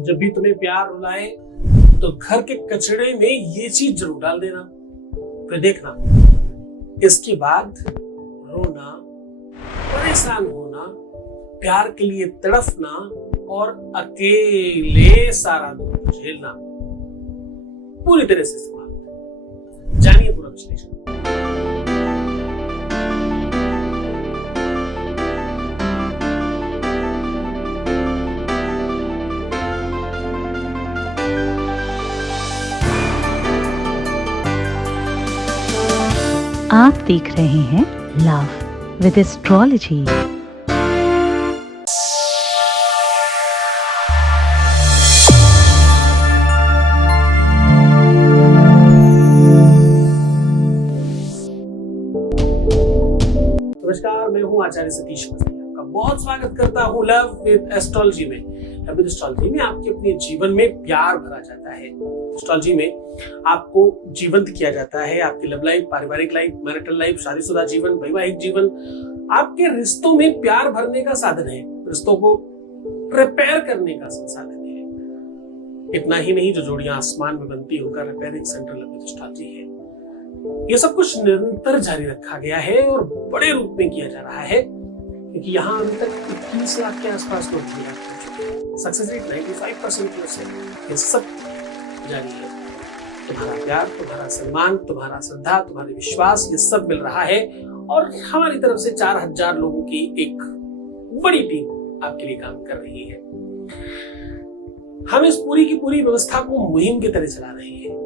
जब भी तुम्हें प्यार रुलाए तो घर के कचड़े में ये चीज जरूर डाल देना, फिर देखना इसके बाद रोना, परेशान होना, प्यार के लिए तड़फना और अकेले सारा दुख झेलना पूरी तरह से समाप्त। जानिए पूरा विश्लेषण। आप देख रहे हैं लव विद एस्ट्रोलॉजी। नमस्कार, मैं हूं आचार्य सतीश मसीह। आपका बहुत स्वागत करता हूं लव विद एस्ट्रोलॉजी में। लव विद एस्ट्रोलॉजी में आपके अपने जीवन में प्यार भरा जाता है। एस्ट्रोलॉजी में आपको जीवंत किया जाता है। आपकी लव लाइफ, पारिवारिक लाइफ, मैरिटल लाइफ, शादीशुदा जीवन, वैवाहिक जीवन, आपके रिश्तों में प्यार भरने का साधन है, रिश्तों को रिपेयर करने का संसाधन है। इतना ही नहीं, जो जोड़ियां आसमान में बनती होकर repairing centre love with astrology है। ये सब कुछ निरंतर जारी रखा गया है और बड़े रूप में किया जा रहा है, क्योंकि यहाँ अभी तक 21 लाख के आसपास लोग किया। सक्सेस रेट 95% से ये सब जारी है। तुम्हारा प्यार, तुम्हारा सम्मान, तुम्हारा श्रद्धा, तुम्हारे विश्वास, ये सब मिल रहा है और हमारी तरफ से 4000 लोगों की एक बड़ी टीम आपके लिए काम कर रही है। हम इस पूरी की पूरी व्यवस्था को मुहिम की तरह चला रहे हैं।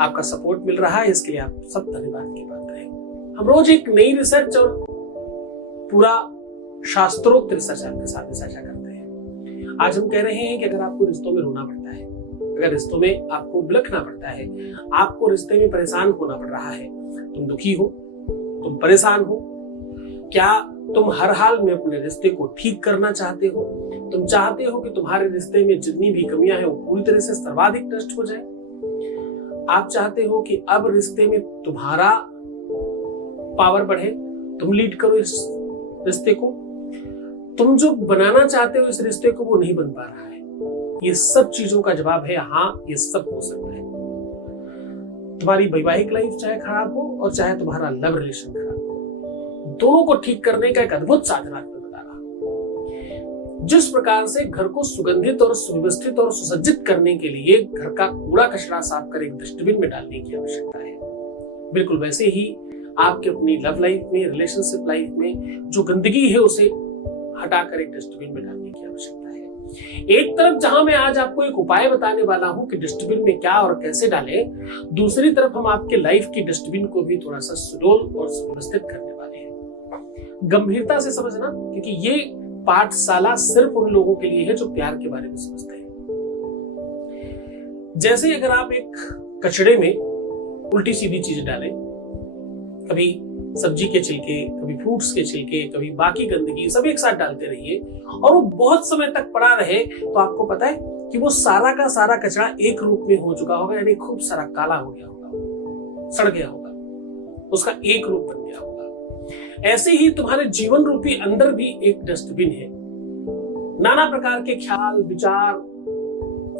आपका सपोर्ट मिल रहा है, इसके लिए आप सब धन्यवाद की बात करें। हम रोज एक नई रिसर्च और पूरा शास्त्रोक्त रिसर्च आपके साथ साझा करते हैं। आज हम कह रहे हैं कि अगर आपको रिश्तों में रोना पड़ता है, अगर रिश्तों में आपको बिलखना पड़ता है, आपको रिश्ते में परेशान होना पड़ रहा है, तुम दुखी हो, तुम परेशान हो, क्या तुम हर हाल में अपने रिश्ते को ठीक करना चाहते हो? तुम चाहते हो कि तुम्हारे रिश्ते में जितनी भी कमियां हैं वो पूरी तरह से सर्वाधिक नष्ट हो जाए? आप चाहते हो कि अब रिश्ते में तुम्हारा पावर बढ़े, तुम लीड करो इस रिश्ते को, तुम जो बनाना चाहते हो इस रिश्ते को वो नहीं बन पा रहा है? ये सब चीजों का जवाब है हाँ, ये सब हो सकता है। तुम्हारी वैवाहिक लाइफ चाहे खराब हो और चाहे तुम्हारा लव रिलेशन खराब हो, दोनों को ठीक करने का एक अद्भुत साधन आपको बता रहा हूं। जिस प्रकार से घर को सुगंधित और सुव्यवस्थित और सुसज्जित करने के लिए घर का कूड़ा कचरा साफ कर एक डस्टबिन में डालने की आवश्यकता है, बिल्कुल वैसे ही आपके अपनी लव लाइफ में, रिलेशनशिप लाइफ में जो गंदगी है उसे हटाकर एक डस्टबिन में डालने की आवश्यकता है। एक तरफ जहां मैं आज आपको एक उपाय बताने वाला हूं कि डस्टबिन में क्या और कैसे डालें, दूसरी तरफ हम आपके लाइफ की डस्टबिन को भी थोड़ा सा सुडौल और सुव्यवस्थित करने वाले हैं। गंभीरता से समझना, क्योंकि ये पाठशाला सिर्फ उन लोगों के लिए है जो प्यार के बारे में समझते हैं। जैसे अगर आप एक कचड़े में उल्टी सीधी चीज डालें, कभी सब्जी के छिलके, कभी फ्रूट्स के छिलके, कभी बाकी गंदगी, सब एक साथ डालते रहिए और वो बहुत समय तक पड़ा रहे, तो आपको पता है कि वो सारा का सारा कचरा एक रूप में हो चुका होगा, यानी खूब सारा काला हो गया होगा, सड़ गया होगा, उसका एक रूप बन गया होगा। ऐसे ही तुम्हारे जीवन रूपी अंदर भी एक डस्टबिन है। नाना प्रकार के ख्याल, विचार,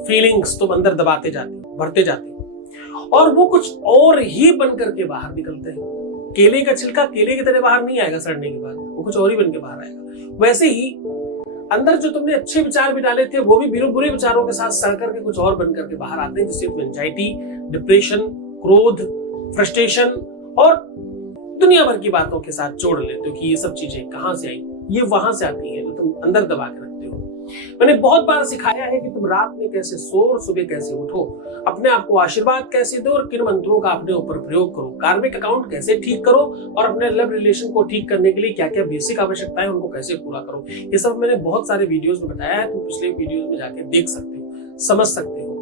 फीलिंग्स तुम अंदर दबाते जाते हो, भरते जाते हो और वो कुछ और ही बन करके बाहर निकलते हैं। केले का छिलका केले की तरह बाहर नहीं आएगा सड़ने के बाद, वो कुछ और ही बन के बाहर आएगा। वैसे ही अंदर जो तुमने अच्छे विचार भी डाले थे वो भी बुरे विचारों के साथ सड़ करके कुछ और बन करके बाहर आते हैं, जिससे एंजाइटी, डिप्रेशन, क्रोध, फ्रस्ट्रेशन और दुनिया भर की बातों के साथ जोड़ लेते हो कि ये सब चीजें कहां से आई, ये वहां से आती है, तो तुम अंदर दबा के रखते हो। मैंने बहुत बार सिखाया है कि तुम रात में कैसे सो और सुबह कैसे उठो, अपने आप को आशीर्वाद कैसे दो और किन मंत्रों का अपने ऊपर प्रयोग करो, कार्मिक अकाउंट कैसे ठीक करो और अपने लव रिलेशन को ठीक करने के लिए क्या क्या बेसिक आवश्यकता है उनको कैसे पूरा करो। ये सब मैंने बहुत सारे वीडियोस में बताया है, तुम पिछले वीडियोस में जाके देख सकते हो, समझ सकते हो।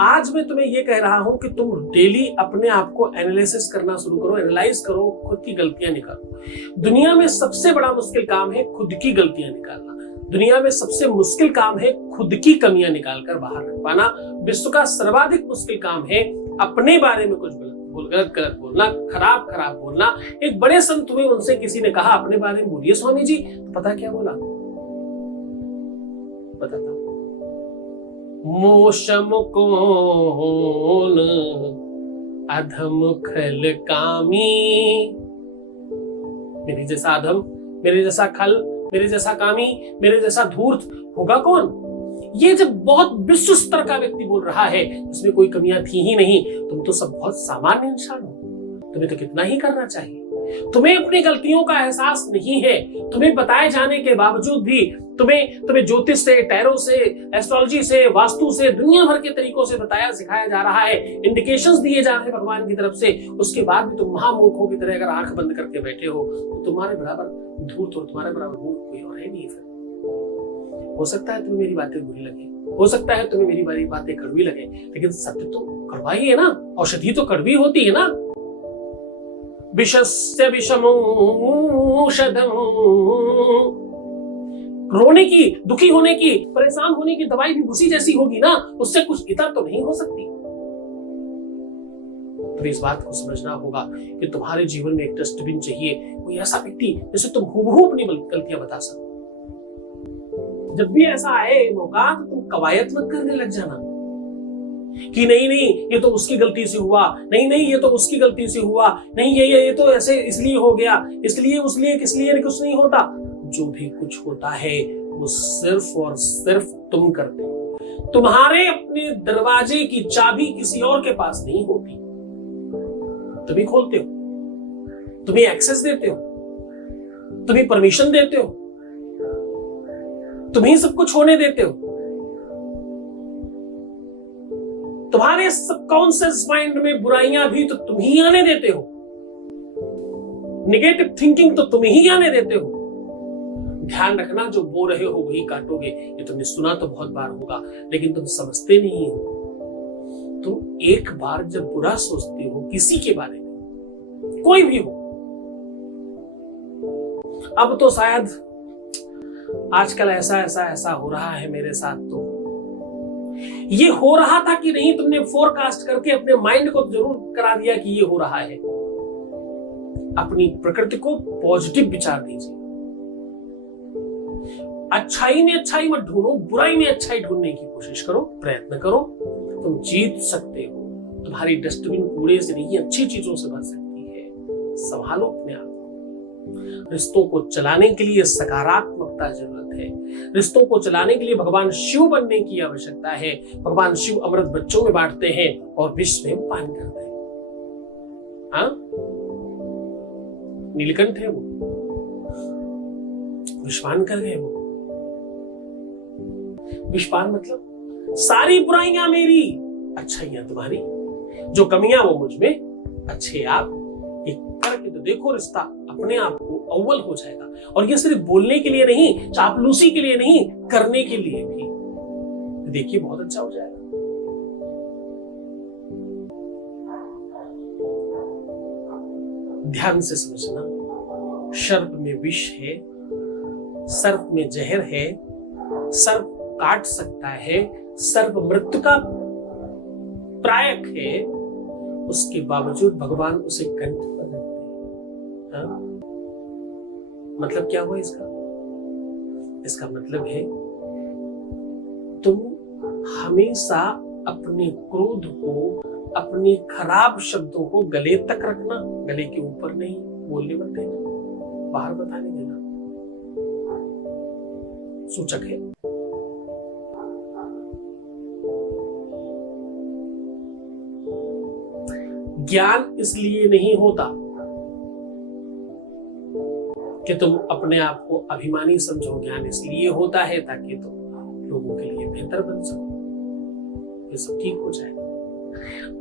आज मैं तुम्हें ये कह रहा हूं कि तुम डेली अपने आप को एनालिसिस करना शुरू करो, एनालाइज करो, खुद की गलतियां निकालो। दुनिया में सबसे बड़ा मुश्किल काम है खुद की गलतियां निकालना। दुनिया में सबसे मुश्किल काम है खुद की कमियां निकालकर बाहर रख पाना। विश्व का सर्वाधिक मुश्किल काम है अपने बारे में कुछ गलत बोलना, खराब बोलना। एक बड़े संत हुए, उनसे किसी ने कहा अपने बारे में बोलिए स्वामी जी, तो पता क्या बोला? बताता हूं। मोशम कौन अधम खल कामी। मेरे जैसा अधम, मेरे जैसा खल, मेरे जैसा कामी, मेरे जैसा धूर्त होगा कौन? ये जब बहुत विश्व स्तर का व्यक्ति बोल रहा है, इसमें कोई कमियां थी ही नहीं। तुम तो सब बहुत सामान्य इंसान हो, तुम्हें तो कितना ही करना चाहिए। तुम्हें अपनी गलतियों का एहसास नहीं है। तुम्हें बताए जाने के बावजूद भी तुम्हें ज्योतिष से, टैरो से, एस्ट्रोलॉजी से, वास्तु से, दुनिया भर के तरीकों से बताया सिखाया जा रहा है, इंडिकेशंस दिए जा रहे हैं भगवान की तरफ से। उसके बाद भी तुम महामूर्खों की तरह अगर आंख बंद करके बैठे हो तो तुम्हारे बराबर धूर्त और तुम्हारे बराबर मूर्ख कोई और है नहीं। फिर हो सकता है तुम्हें मेरी बातें बुरी लगे, हो सकता है तुम्हें मेरी बातें कड़वी लगे, लेकिन सत्य तो कड़वा ही है ना। औषधि तो कड़वी होती है ना। विषस्य विषमौषधम्, रोने की, दुखी होने की, परेशान होने की दवाई भी उसी जैसी होगी ना, उससे कुछ इतर तो नहीं हो सकती। तो इस बात को समझना होगा कि तुम्हारे जीवन में एक डस्टबिन चाहिए, कोई ऐसा व्यक्ति जिसे तुम हूबहू अपनी गलतियां बता सको। जब भी ऐसा आए मौका तो तुम कवायद मत करने लग जाना कि नहीं ये तो उसकी गलती से हुआ, नहीं ये तो उसकी गलती से हुआ, नहीं ये तो ऐसे इसलिए हो गया, इसलिए उसलिए किसलिए कुछ नहीं होता। जो भी कुछ होता है वो सिर्फ और सिर्फ तुम करते हो। तुम्हारे अपने दरवाजे की चाबी किसी और के पास नहीं होती। तुम्ही खोलते हो, तुम्हें एक्सेस देते हो, तुम्हें परमिशन देते हो, तुम्ही सब कुछ होने देते हो। तुम्हारे सबकॉन्शियस माइंड में बुराइयां भी तो तुम ही आने देते हो, नेगेटिव थिंकिंग तो तुम ही आने देते हो। ध्यान रखना, जो बो रहे हो वही काटोगे। ये तुमने सुना तो बहुत बार होगा, लेकिन तुम समझते नहीं हो। तुम एक बार जब बुरा सोचते हो किसी के बारे में, कोई भी हो, अब तो शायद आजकल ऐसा हो रहा है मेरे साथ, तो ये हो रहा था कि नहीं तुमने फोरकास्ट करके अपने माइंड को जरूर करा दिया कि ये हो रहा है। अपनी प्रकृति को पॉजिटिव विचार दीजिए। अच्छाई में अच्छाई मत ढूंढो, बुराई में अच्छाई ढूंढने की कोशिश करो, प्रयत्न करो। तुम जीत सकते हो। तुम्हारी डस्टबिन कूड़े से नहीं अच्छी चीजों से भर सकती है। संभालो अपने आप। रिश्तों को चलाने के लिए सकारात्मकता जरूरत है। रिश्तों को चलाने के लिए भगवान शिव बनने की आवश्यकता है। भगवान शिव अमृत बच्चों में बांटते हैं और विश्व में पान करते हैं। हाँ, नीलकंठ है वो, विश्वान कर गए वो। विश्वान मतलब सारी बुराइयां मेरी, अच्छाइयां तुम्हारी, जो कमियां वो मुझ में, अच्छे आप। एक करके तो देखो, रिश्ता अपने आप को अव्वल हो जाएगा। और ये सिर्फ बोलने के लिए नहीं, चापलूसी के लिए नहीं, करने के लिए भी। देखिए बहुत अच्छा हो जाएगा। ध्यान से समझना, सर्प में विष है, सर्प में जहर है, सर्प काट सकता है, सर्प मृत्यु का प्रायक है, उसके बावजूद भगवान उसे कंठ पर रखते हैं। मतलब क्या हुआ इसका? इसका मतलब है तुम हमेशा अपने क्रोध को, अपने खराब शब्दों को गले तक रखना, गले के ऊपर नहीं, बोलने मत देना, बाहर बताने देना। सूचक है। ज्ञान इसलिए नहीं होता कि तुम अपने आप को अभिमानी समझो। ज्ञान इसलिए होता है ताकि तुम लोगों के लिए बेहतर बन सको। ये सब ठीक हो जाएगा।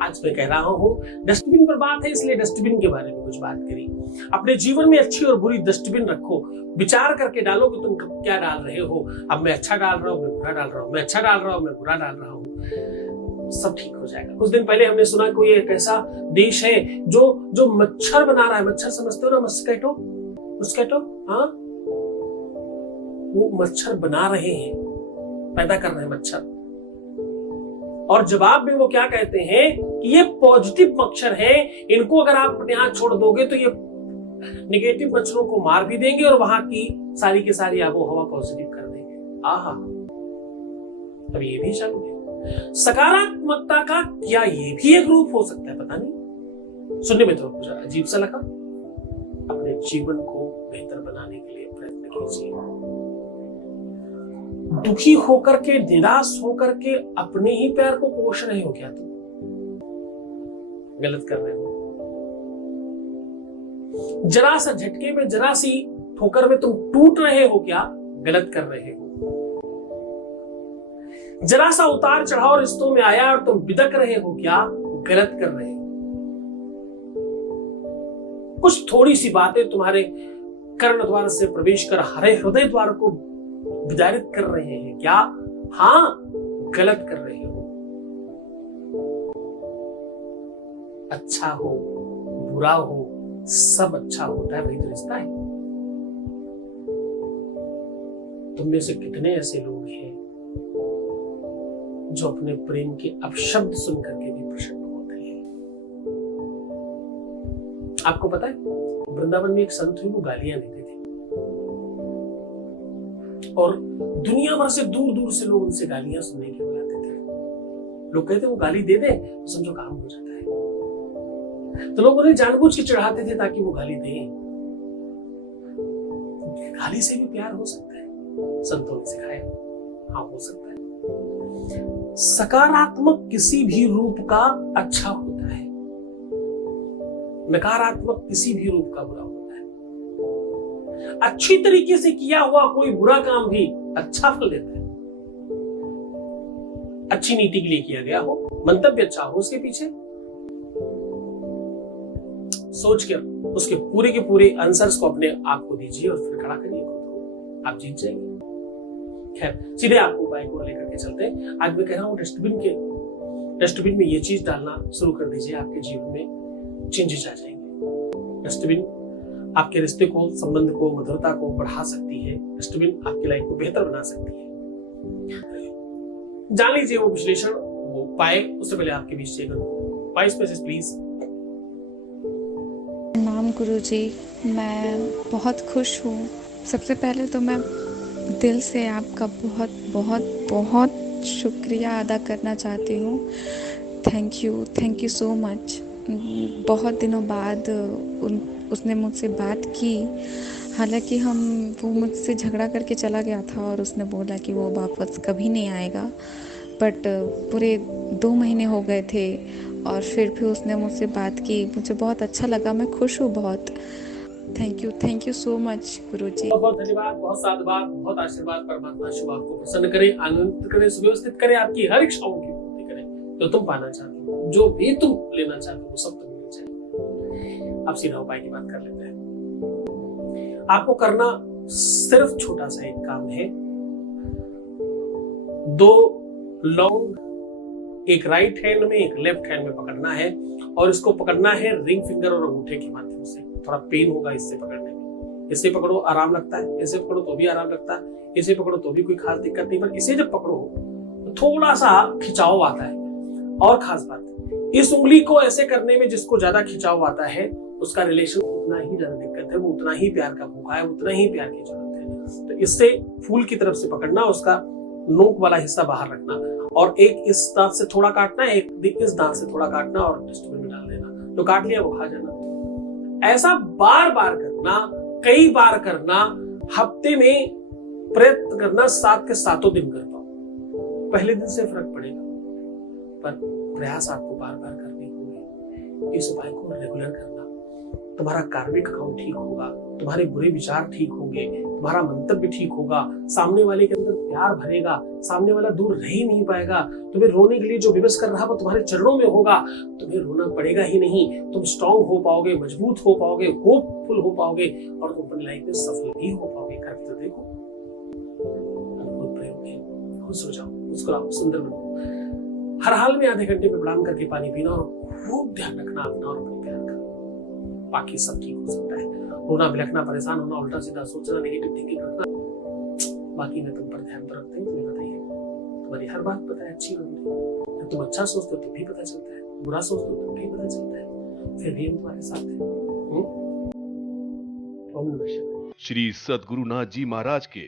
आज मैं कह रहा हूं, डस्टबिन पर बात है, इसलिए डस्टबिन के बारे में कुछ बात करी। अपने जीवन में अच्छी और बुरी डस्टबिन रखो। विचार करके डालो कि तुम क्या डाल रहे हो। अब मैं अच्छा डाल रहा हूं, मैं बुरा डाल रहा हूं, मैं अच्छा डाल रहा हूं, मैं बुरा डाल रहा हूं। सब ठीक हो जाएगा। कुछ दिन पहले हमने सुना कोई एक ऐसा देश है जो मच्छर बना रहा है। मच्छर समझते हो ना, मस्कीटो, हाँ, वो मच्छर बना रहे हैं, पैदा कर रहे हैं मच्छर। और जवाब में वो क्या कहते हैं कि ये पॉजिटिव मच्छर है, इनको अगर आप अपने हाथ छोड़ दोगे तो ये नेगेटिव मच्छरों को मार भी देंगे और वहां की सारी की सारी आबो हवा पॉजिटिव कर देंगे। आहा, अब ये भी चालू है। सकारात्मकता का क्या ये भी एक रूप हो सकता है, पता नहीं। सुनने में तो कुछ अजीब सा लगा। अपने जीवन को बेहतर बनाने के लिए प्रयत्न कीजिए। दुखी होकर के, निराश होकर के अपने ही पैर को कोस रहे हो क्या तुम? गलत कर रहे हो। जरा सा झटके में, जरा सी ठोकर में तुम टूट रहे हो क्या? गलत कर रहे हो। जरा सा उतार चढ़ाव रिश्तों में आया और तुम बिदक रहे हो क्या? गलत कर रहे हो। कुछ थोड़ी सी बातें तुम्हारे कर्ण द्वार से प्रवेश कर हरे हृदय द्वार को विदारित कर रहे हैं क्या? हां, गलत कर रहे हो। अच्छा हो, बुरा हो, सब अच्छा होता है, वही तो रिश्ता है। तुम में से कितने ऐसे लोग हैं जो अपने प्रेम के अपशब्द सुन करके भी प्रसन्न होते हैं? आपको पता है, वृंदावन में एक संत हुए, वो गालियां देते थे और दुनिया भर से, दूर दूर से लोग उनसे गालियां सुनने के लिए आते थे। लोग कहते वो गाली दे दे तो समझो काम हो जाता है। तो लोग उन्हें जानबूझ के चढ़ाते थे ताकि वो गाली दें। गाली से भी प्यार हो सकता है, संतों ने सिखाया। हाँ, हो सकता है। सकारात्मक किसी भी रूप का अच्छा होता है, नकारात्मक किसी भी रूप का बुरा होता है। अच्छी तरीके से किया हुआ कोई बुरा काम भी अच्छा फल देता है। अच्छी नीति के लिए किया गया हो, मंतव्य अच्छा हो, उसके पीछे सोच कर उसके पूरे के पूरे आंसर्स को अपने आप को दीजिए और फिर खड़ा करिए, आप जीत जाएंगे। खैर, सीधे आपको उपाय को लेकर के चलते हैं। आज मैं कह रहा हूं डस्टबिन में ये चीज डालना शुरू कर दीजिए, आपके जीवन में चेंजेस आ जाएंगे। डस्टबिन आपके रिश्ते को, संबंध को, मधुरता को बढ़ा सकती है। डस्टबिन आपकी लाइफ को बेहतर बना सकती है। जान लीजिए वो विश्लेषण, वो उपाय। उससे पहले आपके बीच से 22 मैसेज प्लीज। नाम गुरुजी, मैं बहुत खुश हूँ। सबसे पहले तो मैं दिल से आपका बहुत बहुत बहुत शुक्रिया अदा करना चाहती हूँ। Thank you so much. बहुत दिनों बाद उसने मुझसे बात की। हालांकि वो मुझसे झगड़ा करके चला गया था और उसने बोला कि वो वापस कभी नहीं आएगा, बट पूरे 2 महीने हो गए थे और फिर भी उसने मुझसे बात की। मुझे बहुत अच्छा लगा, मैं खुश हूँ बहुत। थैंक यू सो मच गुरुजी। बहुत धन्यवाद, बहुत साधुवाद, बहुत आशीर्वाद। परमात्मा शुभ आपको प्रसन्न करे, आनंदित करे, सुव्यवस्थित करे, आपकी हर इच्छाओं की पूर्ति करे। जो तुम पाना चाहते हो, जो भी तुम लेना चाहते हो, वो सब तुम्हें मिल जाए। अब सीधा उपाय की बात कर लेते हैं। आपको करना सिर्फ छोटा सा एक काम है। 2 लौंग एक राइट हैंड में, एक लेफ्ट हैंड में पकड़ना है और इसको पकड़ना है रिंग फिंगर और अंगूठे के माध्यम से। थोड़ा पेन होगा इससे पकड़ने में। इसे पकड़ो, आराम लगता है। इसे पकड़ो तो भी आराम लगता है। इसे पकड़ो तो भी कोई खास दिक्कत नहीं, पर इसे जब पकड़ो तो थोड़ा सा खिंचाव आता है। और खास बात, इस उंगली को ऐसे करने में जिसको ज्यादा खिंचाव आता है, उसका रिलेशन उतना ही ज्यादा दिक्कत है, वो उतना ही प्यार का भूखा है, उतना ही प्यार की जरूरत है। तो इससे फूल की तरफ से पकड़ना, उसका नोक वाला हिस्सा बाहर रखना और एक इस दांत से थोड़ा काटना, एक इस दांत से थोड़ा काटना और डस्टबिन में डाल देना। जो काट लिया वो खा जाना। ऐसा बार बार करना, कई बार करना, हफ्ते में प्रयत्न करना, 7 के 7 दिन कर पाओ। पहले दिन से फर्क पड़ेगा, पर प्रयास आपको बार बार करने होंगे। इस उपाय को रेगुलर करना, तुम्हारा कार्मिक अकाउंट ठीक होगा, तुम्हारे बुरे विचार ठीक होंगे, तुम्हारा मंतव्य ठीक होगा, सामने वाले के अंदर प्यार भरेगा, सामने वाला दूर रह ही नहीं पाएगा। तुम्हें रोने के लिए जो विवश कर रहा है वो तुम्हारे चरणों में होगा। तुम्हें रोना पड़ेगा ही नहीं, तुम स्ट्रांग हो पाओगे, मजबूत हो पाओगे, होपफुल हो पाओगे और तुम अपनी लाइफ में सफल भी हो पाओगे। करके तो देखो, अद्भुत प्रयोग है। खुश हो जाओ, मुस्कुराओ, सुंदर बनो। हर हाल में आधे घंटे में प्रणाम करके पानी पीना और खूब ध्यान रखना अपना और अपने प्यार का। बाकी सब ठीक हो सकता है। रोना, बिलखना, परेशान होना, उल्टा सीधा सोचना, नेगेटिव थिंकिंग रखना, बाकी मैं तुम पर ध्यान तो रखते ही तुम्हें बताइए। तुम्हारी हर बात पता है अच्छी होगी। जब तुम अच्छा सोचते हो तो भी पता चलता है, बुरा सोचते हो तो भी पता चलता है, फिर भी हम तुम्हारे साथ हैं। ओम नमः शिवाय। श्री सद्गुरुनाथ जी महाराज के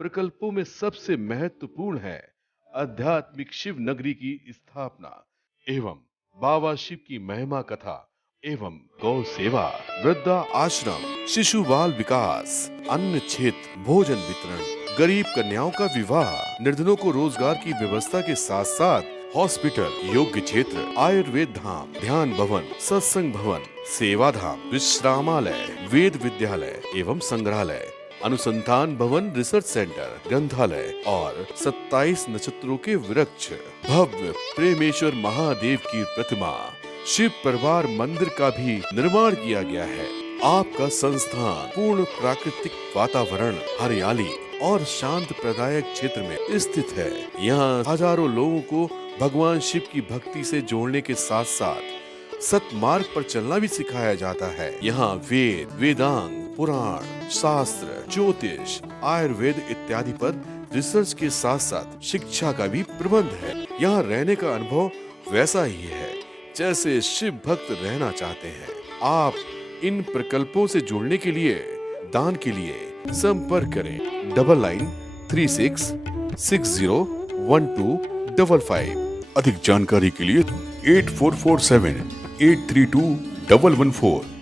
प्रकल्पों में सबसे महत्वपूर्ण है आध्यात्मिक शिव नगरी की स्थापना एवं बाबा शिव की महिमा कथा एवं गौ सेवा, वृद्धा आश्रम, शिशु बाल विकास, अन्न क्षेत्र, भोजन वितरण, गरीब कन्याओं का विवाह, निर्धनों को रोजगार की व्यवस्था के साथ साथ हॉस्पिटल, योग्य क्षेत्र, आयुर्वेद धाम, ध्यान भवन, सत्संग भवन, सेवा धाम, विश्रामालय, वेद विद्यालय एवं संग्रहालय, अनुसंधान भवन, रिसर्च सेंटर, ग्रंथालय और 27 नक्षत्रों के वृक्ष, भव्य प्रेमेश्वर महादेव की प्रतिमा, शिव परिवार मंदिर का भी निर्माण किया गया है। आपका संस्थान पूर्ण प्राकृतिक वातावरण, हरियाली और शांत प्रदायक क्षेत्र में स्थित है। यहाँ हजारों लोगों को भगवान शिव की भक्ति से जोड़ने के साथ साथ सतमार्ग पर चलना भी सिखाया जाता है। यहाँ वेद, वेदांग, पुराण, शास्त्र, ज्योतिष, आयुर्वेद इत्यादि पर रिसर्च के साथ साथ शिक्षा का भी प्रबंध है। यहाँ रहने का अनुभव वैसा ही है जैसे शिव भक्त रहना चाहते हैं। आप इन प्रकल्पों से जुड़ने के लिए, दान के लिए संपर्क करें 9936601255। अधिक जानकारी के लिए 8447832114